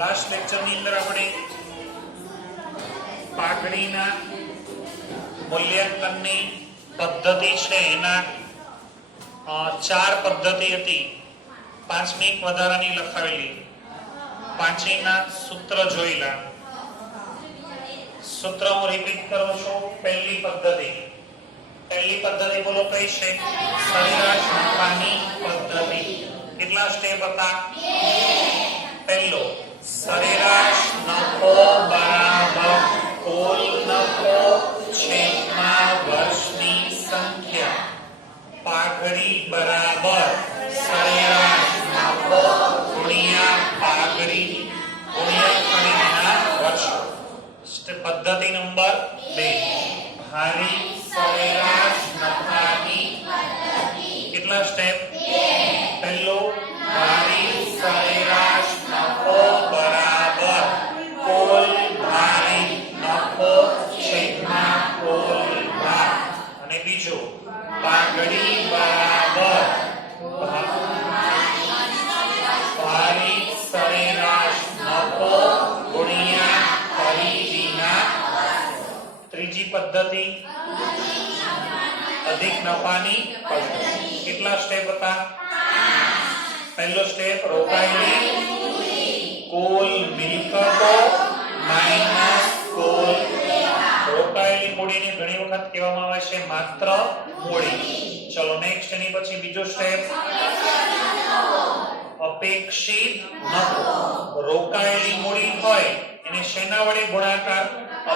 Last લેક્ચરની અંદર આપણે પાઘડીના મૂલ્યાંકનની પદ્ધતિ છે, એના ચાર પદ્ધતિ હતી. પાંચમી વધારાની લખાવેલી. પાંચમીના સૂત્ર જોયેલા. સૂત્ર હું રિપીટ કરું છું. પહેલી પદ્ધતિ. પહેલી પદ્ધતિ બોલો કઈ છે? સરેરાશ નફાની પદ્ધતિ. કેટલા સ્ટેપ હતા પહેલો સરેરાશ નફો બરાબર કુલ નફો છેદમાં વર્ષની સંખ્યા. પાઘડી બરાબર સરેરાશ નફાની કેટલા સ્ટેપ હતા? પહેલો સ્ટેપ રોકાયેલી કોલ મિલકતો માઇનસ કોલ રોકાયેલી મૂડીને ઘણી વખત કહેવામાં આવે છે માત્ર મૂડી. ચલો નેક્સ્ટ એની પછી બીજો સ્ટેપ અપેક્ષિત નફો. રોકાયેલી મૂડી હોય એને શેના વડે ગુણાકાર?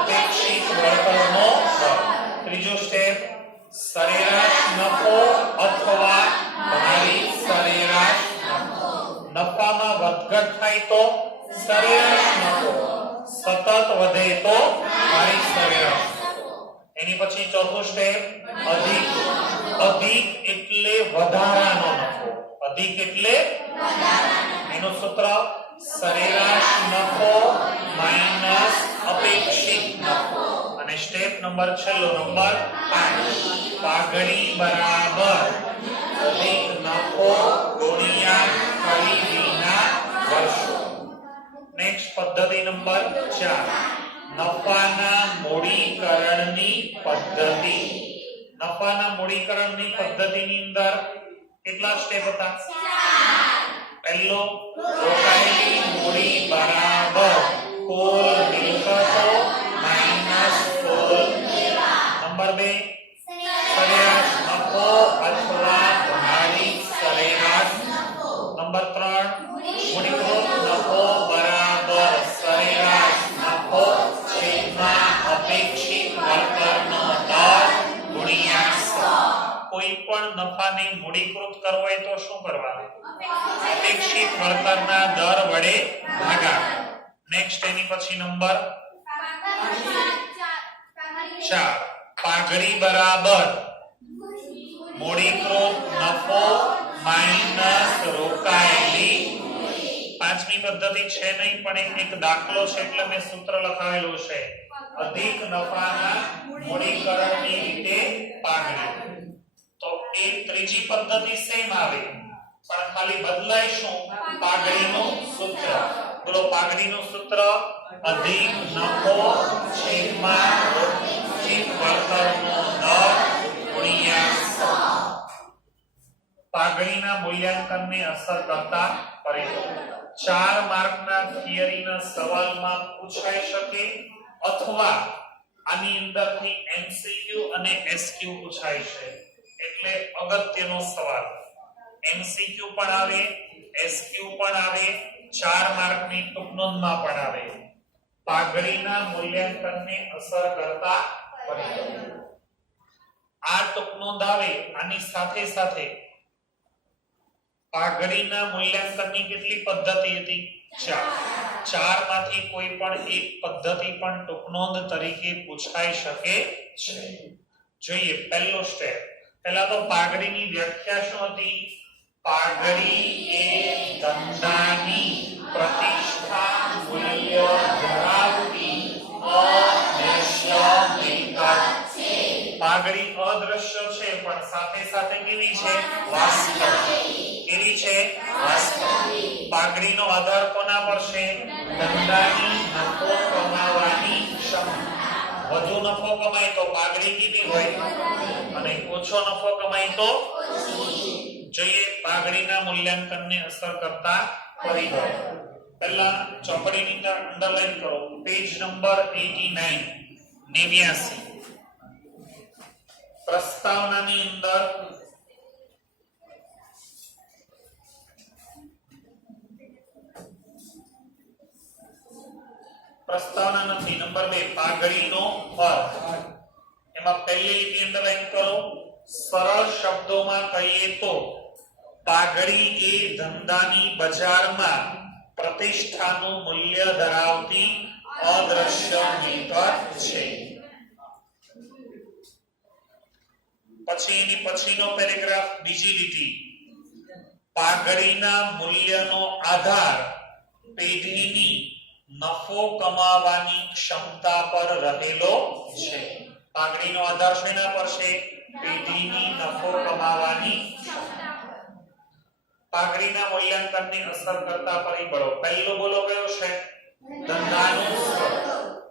અપેક્ષિત વળતરનો દર. ત્રીજો સ્ટેપ સરેરાશ નફો અથવા ભારી સરેરાશ નફો. નફામાં વધઘટ થાય તો સરેરાશ નફો. સતત વધે તો ભારી સરેરાશ એની પછી ચોથું સ્ટેપ, અધિક. અધિક એટલે વધારાનો નફો. અધિક એટલે એનું સૂત્ર, સરેરાશ નફો માઇનસ અપેક્ષિત નફો. અને સ્ટેપ નંબર છેલ્લો નંબર પાંચ પાઘડી બરાબર. અધિક નફો ગુણ્યા ખરીદીના વર્ષો નેક્સ્ટ પદ્ધતિ નંબર ચાર. નફાના મૂડીકરણની પદ્ધતિ. નફાના મૂડીકરણની પદ્ધતિની અંદર કેટલા સ્ટેપ હતા? પહેલો, રોકાયેલી મૂડી બરાબર. કુલ મિલકતો કોઈ પણ નફાને મૂડીકૃત કરવો હોય તો શું કરવાનું? અપેક્ષિત વળતરના દર વડે ભાગા નેક્સ્ટ એની પછી નંબર? ચાર. પાઘડી બરાબર. મૂડીકૃત નફો માઇનસ રોકાયેલી. પાંચમી પદ્ધતિ છે નહીં, પણ એક દાખલો છે એટલે મેં સૂત્ર લખાવેલું છે. અધિક નફાના મૂડીકરણની રીતે પાઘડી. તો એ ત્રીજી પદ્ધતિ સેમ આવે, પણ ખાલી બદલાય શું પાઘડીનું સૂત્ર. બોલો, પાઘડીનું સૂત્ર અધિક નફો છેદમાં ચિત વળતરનો દર. પાઘડીના મૂલ્યાંકનને અસર કરતા પરિબળો ચાર માર્કના થિયરીના સવાલમાં પૂછાઈ શકે અથવા આની અંદરથી એમસીક્યુ અને એસક્યુ પૂછાય છે એટલે અગત્યનો સવાલ. એમસીક્યુ પણ આવે, એસક્યુ પણ આવે, ચાર માર્કની ટૂંકનોંધમાં પણ આવે. પાઘડીના મૂલ્યાંકનને અસર કરતા પરિબળો આ ટૂંકનોંધ આવે આની સાથે સાથે પાઘડીના મૂલ્યાંકનની કેટલી પદ્ધતિ હતી? ચાર. ચાર કોઈ પણ એક પદ્ધતિ પણ ટૂંકનોંધ તરીકે પૂછાઈ શકે છે. જોઈએ, પહેલો સ્ટેપ પહેલા તો પાઘડીની વ્યાખ્યા શું હતી? પાઘડી એ ધંધાની પ્રતિષ્ઠા મૂલ્ય ધરાવતી પાઘડી અદ્રશ્ય છે પણ સાથે સાથે કેવી છે? વાસ્તવિક. કેવી છે? વાસ્તવિક. પાઘડીનો આધાર કોના પર છે? ધંધાની નફો કમાવાની ક્ષમતા વધુ નફો કમાય તો પાઘડી કેવી હોય? અને ઓછો નફો કમાય તો? જોઈએ પાઘડીના મૂલ્યાંકનને અસર કરતા પરિબળો. પહેલા ચોપડીની અંદર અંડરલાઈન કરો. પેજ નંબર 89 નેવ્યાસી. પ્રસ્તાવનાની અંદર પ્રસ્તાવના નથી નંબર 2 પાઘડીનો અર્થ એમાં પહેલી લીટી અંડરલાઈન કરો સરળ શબ્દોમાં કહીએ તો પાઘડી એ ધંધાની બજારમાં પ્રતિષ્ઠાનું મૂલ્ય ધરાવતી અદ્રશ્ય મિલકત છે પછી એની પછીનો પેરેગ્રાફ બીજી લીટી. પાઘડીના મૂલ્યનો આધાર પેઢીની નફો કમાવાની ક્ષમતા પર રહેલો છે. પાઘડીનો આધાર શેના પર છે? પેઢીની નફો કમાવાની પાઘડીના મૂલ્યાંકનને અસર કરતા પરિબળો. પહેલો બોલો કયો છે? ધંધાનું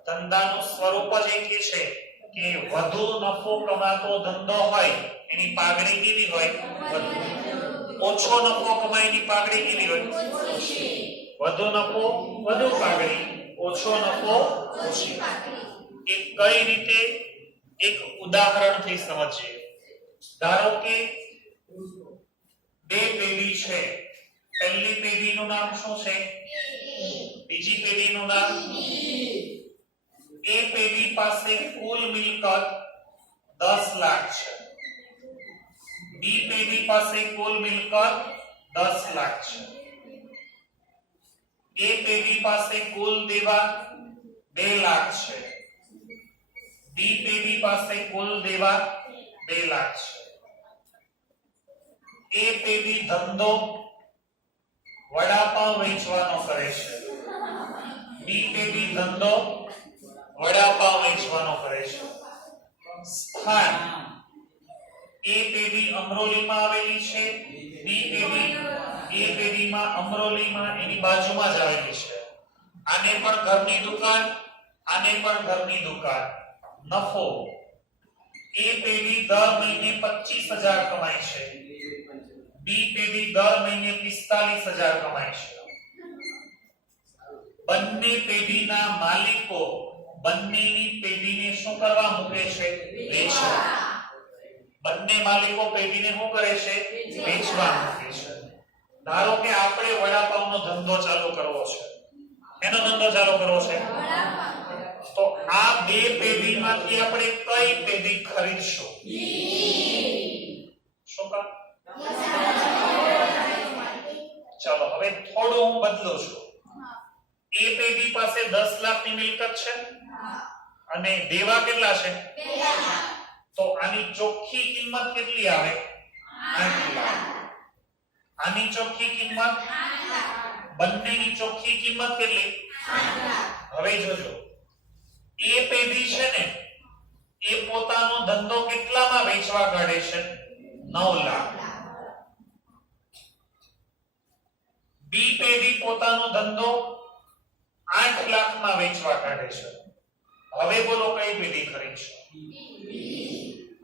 ધંધાનું સ્વરૂપ જ એ છે. કે વધુ નફો કમાતો ધંધો હોય, એની પાઘડી કેવી હોય? ઓછો નફો કમાય એની પાઘડી કેવી હોય? વધુ નફો, વધુ પાઘડી. ઓછો નફો, ઓછી એ કઈ રીતે? એક ઉદાહરણથી સમજીએ. ધારો કે બે પેઢી છે. પહેલી પેઢીનું નામ શું છે? બીજી પેઢીનું નામ? એ પેઢી પાસે કુલ મિલકત 10 લાખ છે. બી પેઢી પાસે કુલ મિલકત 10 લાખ છે. એ પેઢી પાસે કુલ દેવા 2 લાખ છે. બી પેઢી પાસે કુલ દેવા 2 લાખ છે. એ પેઢી ધંધો વડાપાવ વેચવાનો કરે છે. બી પેઢી ધંધો વડાપાવ વેચવાનો કરે છે. સ્થાન. એ પેઢી અમરોલીમાં આવેલી છે. બી પેઢી એ પેઢીમાં અમરોલીમાં એની બાજુમાં જ આવેલી છે. આને પણ ઘરની દુકાન, આને પણ ઘરની દુકાન. નફો. એ પેઢી દર મહિને 25000 કમાય છે. બી પેઢી દર મહિને 45000 કમાય છે. બંને પેઢીના માલિકો બંનેની પેઢીને શું કરવા મૂકે છે? વેચવા. બંને માલિકો પેઢીને શું કરે છે? વેચવા. મૂકે છે. ધારો કે આપણે વડાપાવનો ધંધો ચાલુ કરવો છે. એનો ધંધો ચાલુ કરવો છે? તો આ બે પેઢીમાંથી આપણે કઈ પેઢી ખરીદશું? શું કામ? ચાલો હવે થોડું હું બદલું છું. એ પેઢી પાસે દસ લાખની મિલકત છે? અને દેવા કેટલા છે? તો આની ચોખ્ખી કિંમત કેટલી આવે? 8 લાખ. આની ચોખ્ખી કિંમત? બંનેની ચોખ્ખી કિંમત કેટલી? હવે જોજો. એ પેઢી છે ને એ પોતાનો ધંધો કેટલામાં વેચવા કાઢે છે? નવ લાખ. બી પેઢી પોતાનો ધંધો આઠ લાખમાં વેચવા કાઢે છે. હવે બોલો કઈ પેઢી ખરીદશો?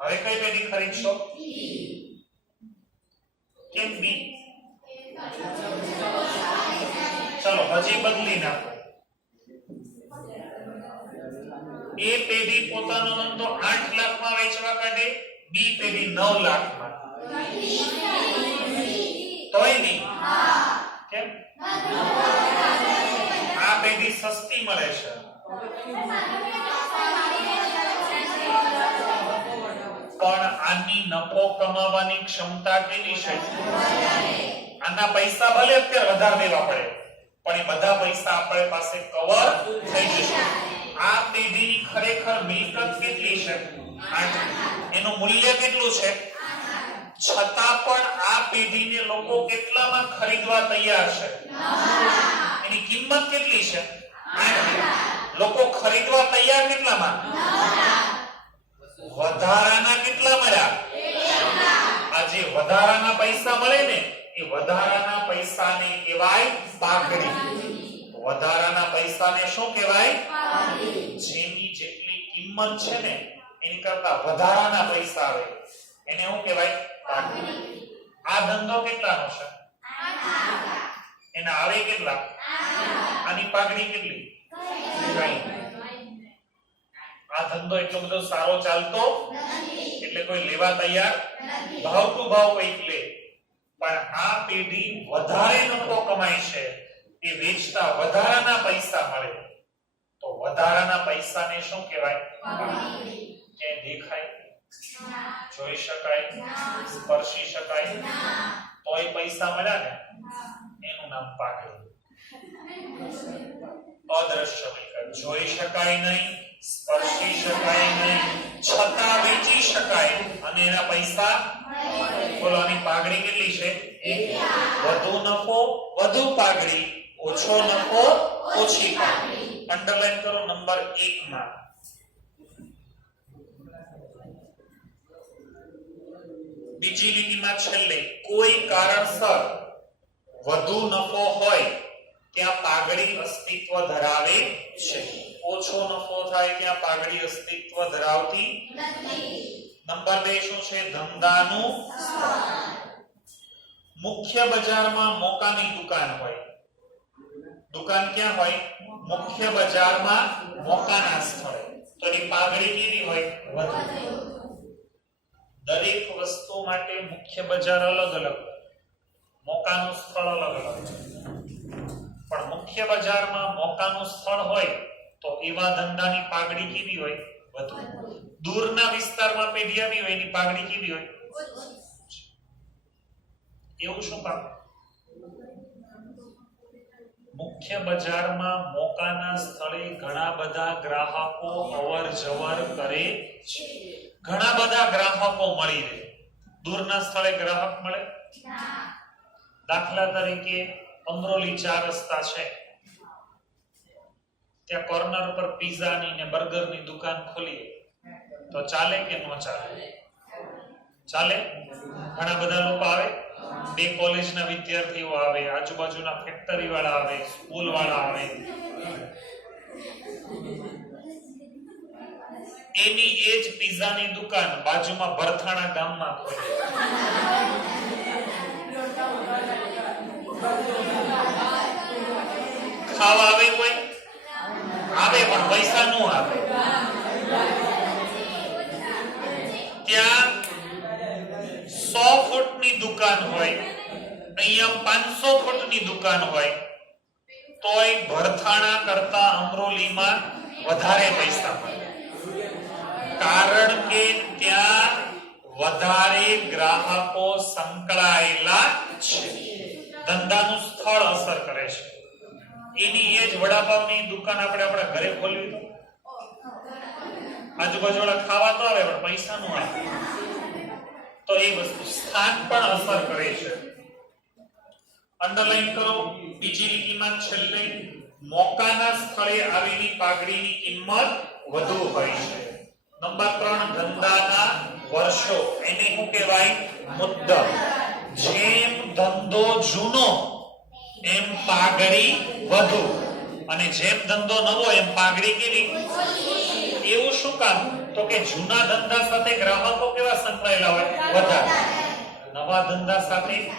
હવે કઈ પેઢી ખરીદશો? કેમ બી? ચલો, હજી બદલી નાખો. એ પેઢી પોતાનો ધંધો 8 લાખમાં વેચવા કાઢે, બી પેઢી 9 લાખમાં. તોય નહીં? કેમ? આ પેઢી સસ્તી મળે છે. પણ આની નફો કમાવાની ક્ષમતા કેવી છે? આના પૈસા ભલે અત્યારે વધારે દેવા પડે, પણ એ બધા પૈસા આપણે પાસે કવર થઈ જશે. આ પેઢીની ખરેખર મિલકત કેટલી છે? એનું મૂલ્ય કેટલું છે? છતાં પણ આ પેઢીને લોકો કેટલામાં ખરીદવા તૈયાર છે? એની કિંમત કેટલી છે. લોકો ખરીદવા તૈયાર કેટલામાં? વધારાના કેટલા મળ્યા? આ જે વધારાના પૈસા મળે ને, એ વધારાના પૈસાને કહેવાય પાઘડી. વધારાના પૈસાને શું કહેવાય? જેની જેટલી કિંમત છે ને, એની કરતા વધારાના પૈસા આવે. એને શું કહેવાય? પાઘડી. આ ધંધો કેટલાનો છે? એના આવે કેટલા? આની પાઘડી કેટલી? આ ધંધો એટલો બધો સારો ચાલતો એટલે કોઈ લેવા તૈયાર ભાવ ટુ ભાવ કંઈક લે. પણ આ પેઢી વધારે નફો કમાય છે. એ વેચતા વધારાના પૈસા મળે. તો વધારાના પૈસાને શું કહેવાય? કે દેખાય. જોઈ શકાય. સ્પર્શી શકાય. તોય પૈસા મળ્યા ને? એનું નામ પાઘડી અદ્રશ્ય મિલકત જોઈ શકાય નહીં, સ્પર્શી શકાય નહીં, છતાં વેચી શકાય. અને એના પૈસા? બોલો પાઘડી કેટલી છે? વધુ નફો, વધુ પાઘડી, ઓછો નફો, ઓછી પાઘડી. અંડરલાઈન કરો નંબર 1 માં બીજી લીટીમાં છેલ્લે, કોઈ કારણસર વધુ નફો હોય ત્યાં પાઘડી અસ્તિત્વ ધરાવે છે. ઓછો નફો થાય ત્યાં પાઘડી અસ્તિત્વ ધરાવતી નંબર બે શું છે? ધંધાનું મુખ્ય બજારમાં મોકાની દુકાન હોય. દુકાન ક્યાં હોય? મુખ્ય બજારમાં મોકાના સ્થળે. તો એની પાઘડી કેવી હોય? વધુ. દરેક વસ્તુ માટે મુખ્ય બજાર અલગ અલગ મોકાનું સ્થળ અલગ અલગ. પણ મુખ્ય બજારમાં મોકાનું સ્થળ હોય તો એવા ધંધાની પાઘડી કેવી હોય? વધુ. દૂરના વિસ્તારમાં પેઢી આવી હોય એની પાઘડી કેવી હોય? એવું શું કામ? મુખ્ય બજારમાં મોકાના સ્થળે ઘણા બધા ગ્રાહકો અવર જવર કરે છે. ઘણા બધા ગ્રાહકો મળી રહે. દૂરના સ્થળે ગ્રાહક મળે? દાખલા તરીકે અમરોલી ચાર રસ્તા છે. ત્યાં કોર્નર પર પીઝાની ને બર્ગરની દુકાન ખોલી તો ચાલે કે ન ચાલે? ચાલે? ઘણા બધા લોકો આવે? બે કોલેજના વિદ્યાર્થીઓ આવે, આજુબાજુના ફેક્ટરી વાળા આવે સ્કૂલ વાળા આવે. એની એ જ પીઝાની દુકાન બાજુમાં ભરથાણા ગામમાં ખોલી. ખાવા આવે કોઈ? આવે, પણ પૈસા નો આવે. ત્યાં સો ફૂટની દુકાન હોય, અહીંયા પાંચસો ફૂટની દુકાન હોય, તોય ભરથાણા કરતા અમરોલીમાં વધારે પૈસા મળે. કારણ કે ત્યાં વધારે ગ્રાહકો સંકળાયેલા છે. ધંધાનું સ્થળ અસર કરે છે. એની એ જ વડાપાવની દુકાન આપણે આપણા ઘરે ખોલવી તો આજુબાજુ વાળા ખાવા તો આવે, પણ પૈસા નું આવે. તો એ વસ્તુ સ્થાન પણ અસર કરે છે. અંડરલાઈન કરો બીજી લીટીમાં છેલ્લે મોકાના સ્થળે આવેલી પાઘડીની કિંમત વધુ હોય છે. નંબર ત્રણ, ધંધાના વર્ષો, એને શું કહેવાય? મુદ્દત જેમ ધંધો જૂનો, એમ પાઘડી વધુ. અને જેમ ધંધો નવો, એમ પાઘડી કેવી? એવું શું કામ? તો કે જૂના ધંધા સાથે ગ્રાહકો કેવા સંકળાયેલા હોય? વધારે. નવા ધંધા સાથે?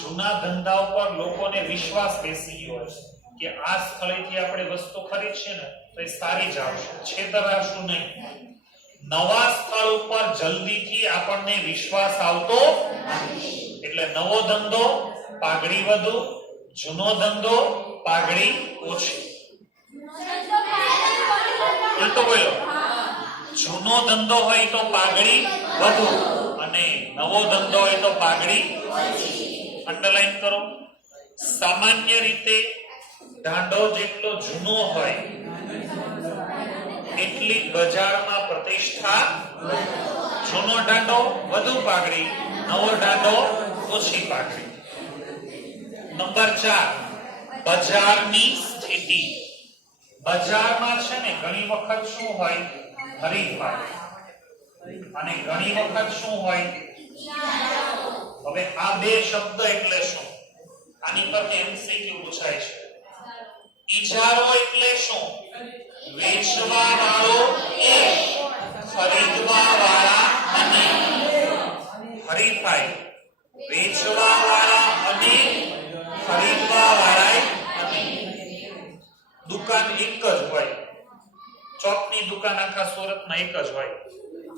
જૂના ધંધા ઉપર લોકોને વિશ્વાસ બેસી ગયો છે. કે આ સ્થળેથી આપણે વસ્તુ ખરીદશે ને, તો એ સારી જ આવશે. છેતરાશું નહીં. નવા સ્થળ ઉપર જલ્દીથી આપણને વિશ્વાસ આવતો એટલે નવો ધંધો, પાઘડી વધુ, જૂનો ધંધો, પાઘડી ઓછી. જૂનો ધંધો હોય તો પાઘડી વધુ અને નવો ધંધો હોય તો પાઘડી અંડરલાઈન કરો. સામાન્ય રીતે દાંડો જેટલો જૂનો હોય, એટલી બજારમાં પ્રતિષ્ઠા, જૂનો દાંડો વધુ પાઘડી, નવો દાંડો ઓછી પાઘડી. નંબર ચાર, બજારની સ્થિતિ. બજારમાં છે ને ઘણી વખત શું હોય? હરીફાઈ અને ઘણી વખત શું હોય? હવે આ બે શબ્દ એટલે શું? આની પર એમસીક્યુ પૂછાય છે. ઈજારો એટલે શું? વેચવા વાળો ખરીદવા વાળા વાળા અનેક ખરીદવા દુકાન એક જ હોય. ચોકની દુકાન આખા સુરતમાં એક જ હોય.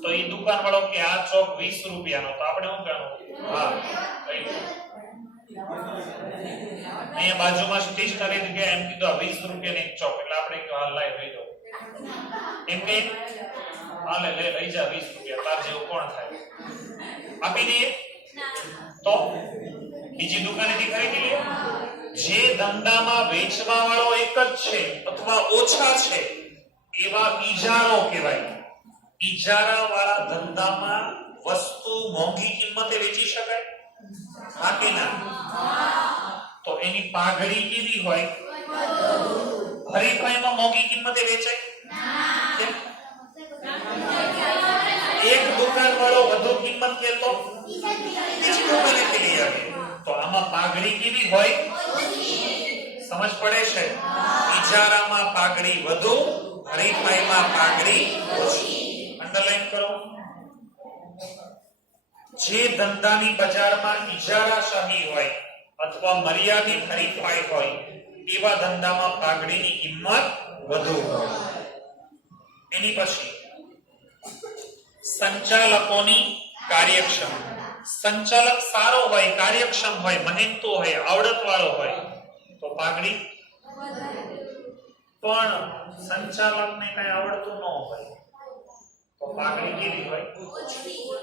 તો એ દુકાન કે આ ચોક વીસ રૂપિયાનો. તો આપણે શું કહેવાનું હા. અહીંયા બાજુમાં સ્ટેશનરી જગ્યાએ એમ કીધું વીસ 20 રૂપિયાની એક ચોક. એટલે આપણે હાલ લઈ લો. એમ કે હાલે લે લઈ જા 20 રૂપિયા, તાર જેવો કોણ થાય? આપી દઈએ? તો બીજી દુકાનેથી ખરીદી લે જે ધંધામાં વેચવા વાળો એક જ છે, અથવા ઓછા છે, એવા બીજારો કહેવાય. ઇજારા વાળા ધંધામાં વસ્તુ મોંઘી કિંમતે વેચી શકાય? હા કે ના. તો એની પાઘડી કેવી હોય? હરીફાઈમાં મોંઘી કિંમતે વેચાય? કેમ? એક દુકાન વાળો વધુ કિંમત કેતો બીજી દુકાનેથી લઈ આવે? તો આમાં પાઘડી કેવી હોય? સમજ પડે છે? ઈજારામાં પાઘડી વધુ, હરીફાઈમાં પાઘડી ઓછી. અંડરલાઈન કરો. જે ધંધાની બજારમાં ઈજારાશાહી હોય અથવા મર્યાદિત હરીફાઈ હોય, એવા ધંધામાં પાઘડીની કિંમત વધુ હોય. એની પછી સંચાલકોની કાર્યક્ષમ. સંચાલક સારો હોય, કાર્યક્ષમ હોય, મહેનતો હોય આવડત વાળો હોય, તો પાઘડી પણ સંચાલકને કઈ આવડતું ન હોય, તો પાઘડી કેવી હોય?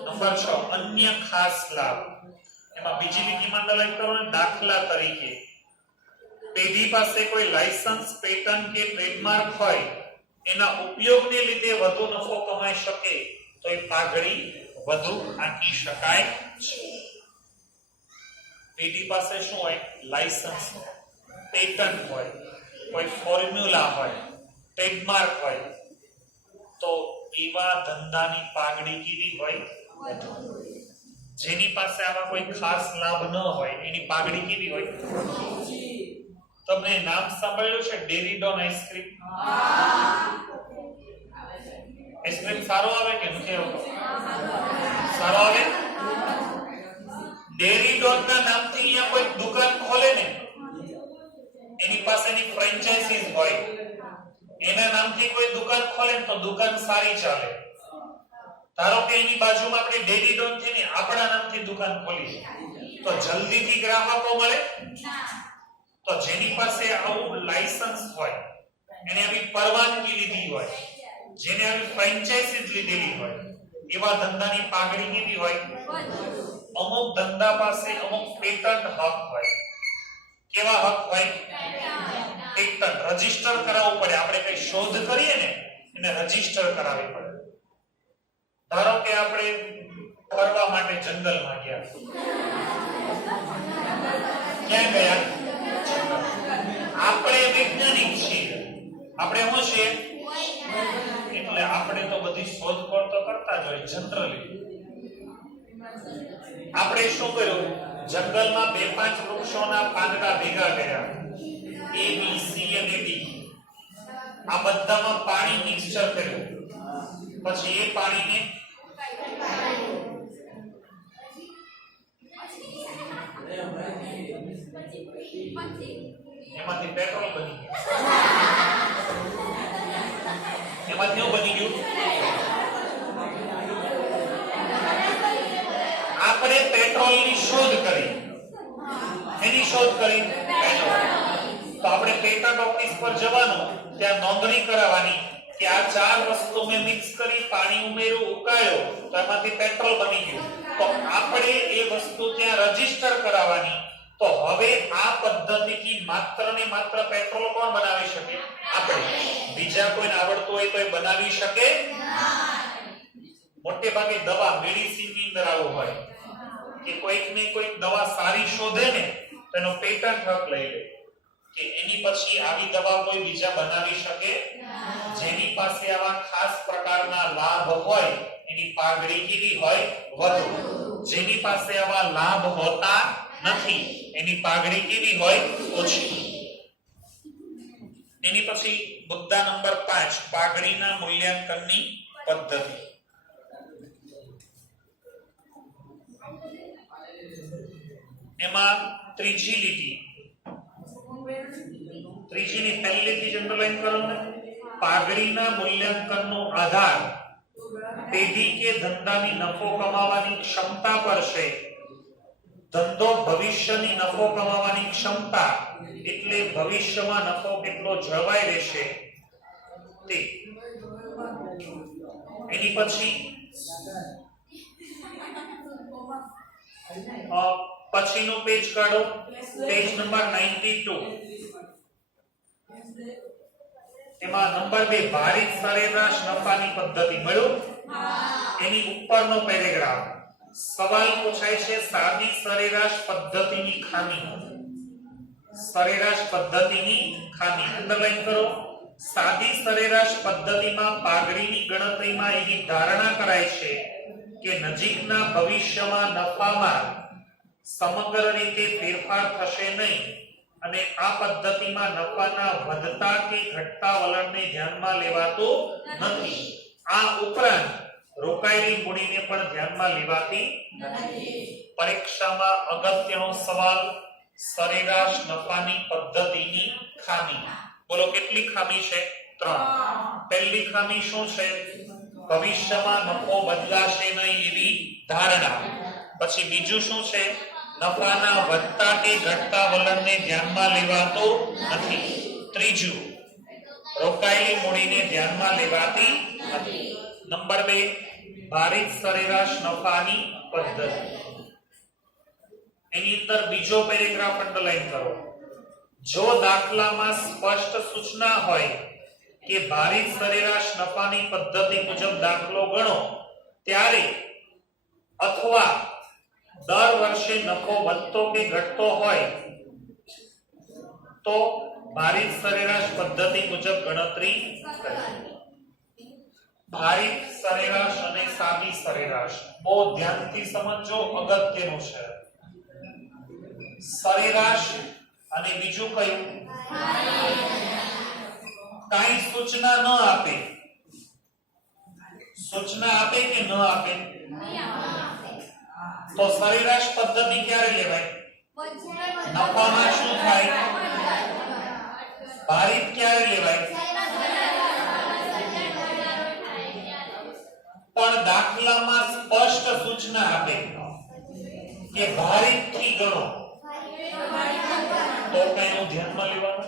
નંબર 6 અન્ય ખાસ લાભ. એમાં બીજી લીટી મંડળ કરો ને, દાખલા તરીકે. પેઢી પાસે કોઈ લાયસન્સ પેટર્ન કે ટ્રેડમાર્ક હોય, એના ઉપયોગને લીધે વધુ નફો કમાઈ શકે. તો એ પાઘડી વધુ આંકી શકાય છે. પેઢી પાસે શું હોય? લાયસન્સ પેટન્ટ હોય કોઈ ફોર્મ્યુલા હોય ટ્રેડમાર્ક હોય તો એવા ધંધાની પાઘડી કેવી હોય? જેની પાસે આવા કોઈ ખાસ લાભ ન હોય એની પાઘડી કેવી હોય? તમને નામ સાંભળ્યું છે? ડેરીડોન આઈસ્ક્રીમ આઈસ્ક્રીમ સારો આવે કે નથી આવતો? સારો આવે? ડેરીડોન ના નામથી અહીંયા કોઈ દુકાન ખોલે ને, એની પાસેની ફ્રેન્ચાઇઝીસ હોય, એના નામથી કોઈ દુકાન ખોલે તો દુકાન સારી ચાલે. ધારો કે એની બાજુમાં આપણે ડેરી ડોન છે ને, આપણા નામથી દુકાન ખોલી તો જલ્દીથી ગ્રાહકો મળે? તો જેની પાસે આવું લાયસન્સ હોય, એને આવી પરવાનગી લીધી હોય જેને આવી ફ્રેન્ચાઇઝીસ લીધેલી હોય, એવા ધંધાની પાઘડી કેવી હોય, અમુક ધંધા પાસે અમુક પેટન્ટ હક હોય. કેવા હક હોય? પેટન્ટ. રજિસ્ટર કરાવવું પડે. આપણે કઈ શોધ કરીએ ને, એને રજિસ્ટર કરાવવી પડે. ધારો કે આપણે ફરવા માટે જંગલમાં ગયા ક્યાં ગયા? આપણે વૈજ્ઞાનિક છીએ. આપણે શું છીએ? એટલે આપણે તો બધી શોધખોળ તો કરતા જ હોય જનરલી આપણે શું કર્યું? જંગલમાં બે પાંચ વૃક્ષોના પાંદડા ભેગા કર્યા. એ બી સી અને ડી આ બધામાં પાણી મિક્સચર કર્યું. પછી એ પાણીને શોધ કરી તો આપણે પેટન્ટ ઓફિસ પર જવાનું, ત્યાં નોંધણી કરાવવાની કે આ ચાર વસ્તુ મેં મિક્સ કરી, પાણી ઉમેર્યું, ઉકાળ્યો, તો એમાંથી પેટ્રોલ બની ગયું. તો આપણે એ વસ્તુ ત્યાં રજિસ્ટર કરાવવાની. તો હવે આ પદ્ધતિથી માત્ર ને માત્ર પેટ્રોલ કોણ બનાવી શકે? આપણે. બીજા કોઈને આવડતું હોય તો એ બનાવી શકે મોટે ભાગે દવા મેડિસિનની અંદર આવું હોય. કે કોઈક ને કોઈક દવા સારી શોધે ને તેનો પેટન્ટ હક લઈ લે. કે એની પછી આવી દવા કોઈ બીજા બનાવી શકે જેની પાસે આવા ખાસ પ્રકારના લાભ હોય એની પાઘડી કેવી હોય? વધુ. જેની પાસે આવા લાભ હોતા નથી એની પાઘડી કેવી હોય? ઓછી. એની પછી મુદ્દા નંબર 5 પાઘડીના મૂલ્યાંકનની પદ્ધતિ. એમાં ત્રીજી લીટી ત્રીજીની પહેલી લીટી જ અંડરલાઈન કરો ને. પાઘડીના મૂલ્યાંકનનો આધાર. પેઢી કે ધંધાની નફો કમાવાની ક્ષમતા પર છે. ધંધો ભવિષ્યની નફો કમાવાની ક્ષમતા એટલે ભવિષ્યમાં નફો કેટલો જળવાઈ રહેશે તે. એની પછી પછીનું પેજ કાઢો. પેજ નંબર 92 એમાં નંબર 2 ભારિત સરેરાશ નફાની પદ્ધતિ. મળ્યો? એની ઉપરનો પેરેગ્રાફ. સવાલ પૂછાય છે સાદી સરેરાશ પદ્ધતિની ખામી. સરેરાશ પદ્ધતિની ખામી. અંડરલાઈન કરો. સાદી સરેરાશ પદ્ધતિમાં પાઘડીની ગણતરીમાં એવી ધારણા કરાય છે કે નજીકના ભવિષ્યમાં નફામાં સમગ્ર રીતે ફેરફાર થશે નહીં. અને આ પદ્ધતિમાં નફાના વધતા કે ઘટતા વલણને ધ્યાનમાં લેવાતો નથી. આ ઉપરાંત રોકાયેલી મૂડીને પણ ધ્યાનમાં લેવાતી નથી. પરીક્ષામાં અગત્યનો સવાલ સરેરાશ નફાની પદ્ધતિની ખામી. બોલો, કેટલી ખામી છે? ત્રણ. પહેલી ખામી શું છે? ભવિષ્યમાં નફો બદલાશે નહીં એવી ધારણા. પછી બીજું શું છે? નફાના વધતા કે ઘટતા વલણને ધ્યાનમાં લેવાતો નથી. ત્રીજું, રોકાયેલી મૂડીને ધ્યાનમાં લેવાતી નથી. નંબર બે ભારિત સરેરાશ નફાની પદ્ધતિ. એની અંદર બીજો પેરેગ્રાફ અંડરલાઈન કરો. જો દાખલામાં સ્પષ્ટ સૂચના હોય કે ભારિત સરેરાશ નફાની પદ્ધતિ મુજબ દાખલો ગણો, ત્યારે અથવા દર વર્ષે નફો વધતો કે ઘટતો હોય, તો ભારિત સરેરાશ પદ્ધતિ મુજબ ગણતરી કરવી ભારિત સરેરાશ અને સાદી સરેરાશ, બહુ ધ્યાનથી સમજજો, અગત્યનું છે. સરેરાશ અને બીજું કયું? કાંઈ સૂચના ન આપે. સૂચના આપે કે ન આપે? તો સરેરાશ પદ્ધતિ ક્યારે લેવાય? નફામાં શું થાય? ભારિત ક્યારે લેવાય? પણ દાખલામાં સ્પષ્ટ સૂચના આપે કે ભારિતથી ગણો. તો કઈ હું ધ્યાનમાં લેવાનું?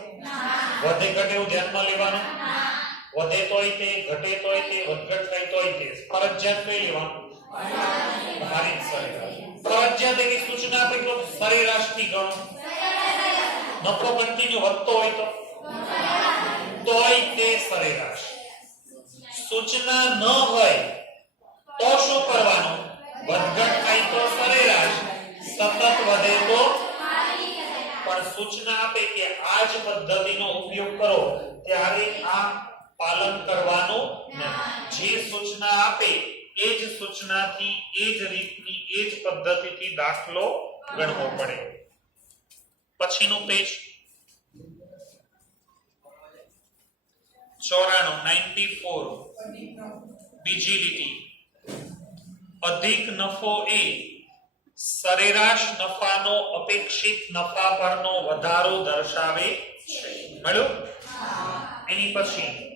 વધે ઘટે હું ધ્યાનમાં લેવાનું? વધે તોય તે, ઘટે તોય તે, વધઘટ થાય તોય તે. ફરજિયાત કઈ લેવાનું. સરેરાશ સતત વધે તો? પણ સૂચના આપે કે આ જ પદ્ધતિનો ઉપયોગ કરો, ત્યારે આ પાલન કરવાનું જે સૂચના આપે એ જ સૂચનાથી, એ જ રીતની, એ જ પદ્ધતિથી દાખલો ગણવો પડે. પછીનું પેજ ચોરાણું નાઇન્ટી ફોર બીજી લીટી. અધિક નફો એ સરેરાશ નફાનો અપેક્ષિત નફા પરનો વધારો દર્શાવે છે. મળ્યું? એની પછી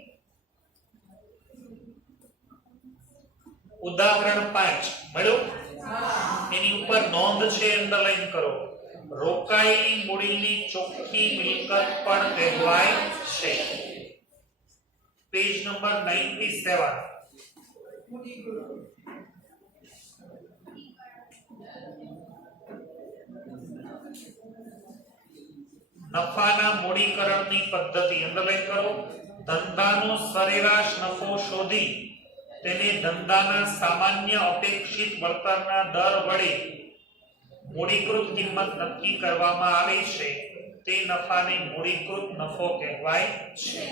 ઉદાહરણ પાંચ. મળ્યું? એની ઉપર નોંધ છે અંડરલાઈન કરો. રોકાયેલી મૂડીની ચોખ્ખી મિલકત પણ કહેવાય છે. પેજ નંબર 97 નફાના મૂડીકરણની પદ્ધતિ અંડરલાઈન કરો. ધંધાનો સરેરાશ નફો શોધી તેને ધંધાના સામાન્ય અપેક્ષિત વળતરના દર વડે મૂડીકૃત કિંમત નક્કી કરવામાં આવે છે. તે નફાને મૂડીકૃત નફો કહેવાય છે.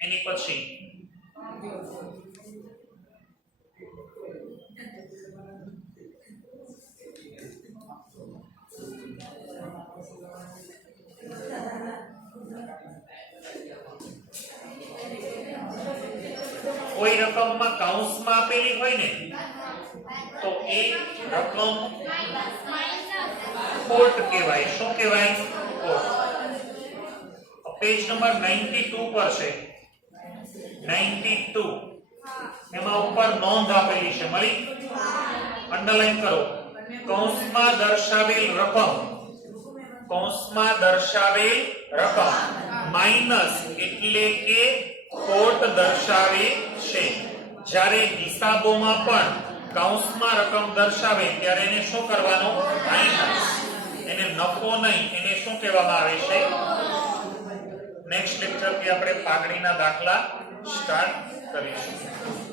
એની પછી રકમમાં કૌંસમાં આપેલી હોય ને, તો એ રકમ કોટ કહેવાય. શું કહેવાય? કોટ પેજ નંબર 92 પર છે. 92 એમાં ઉપર નોંધ આપેલી છે. મળી? અંડરલાઈન કરો. કૌંસમાં દર્શાવેલ રકમ. કૌંસમાં દર્શાવેલ રકમ. માઇનસ એટલે કે ખોટ દર્શાવે છે. જ્યારે હિસાબોમાં પણ કૌંસમાં રકમ દર્શાવે, ત્યારે એને શું કરવાનો? માઇનસ એને નફો નહીં, એને શું કહેવામાં આવે છે? નેક્સ્ટ લેક્ચરથી આપણે પાઘડીના દાખલા સ્ટાર્ટ કરીશું.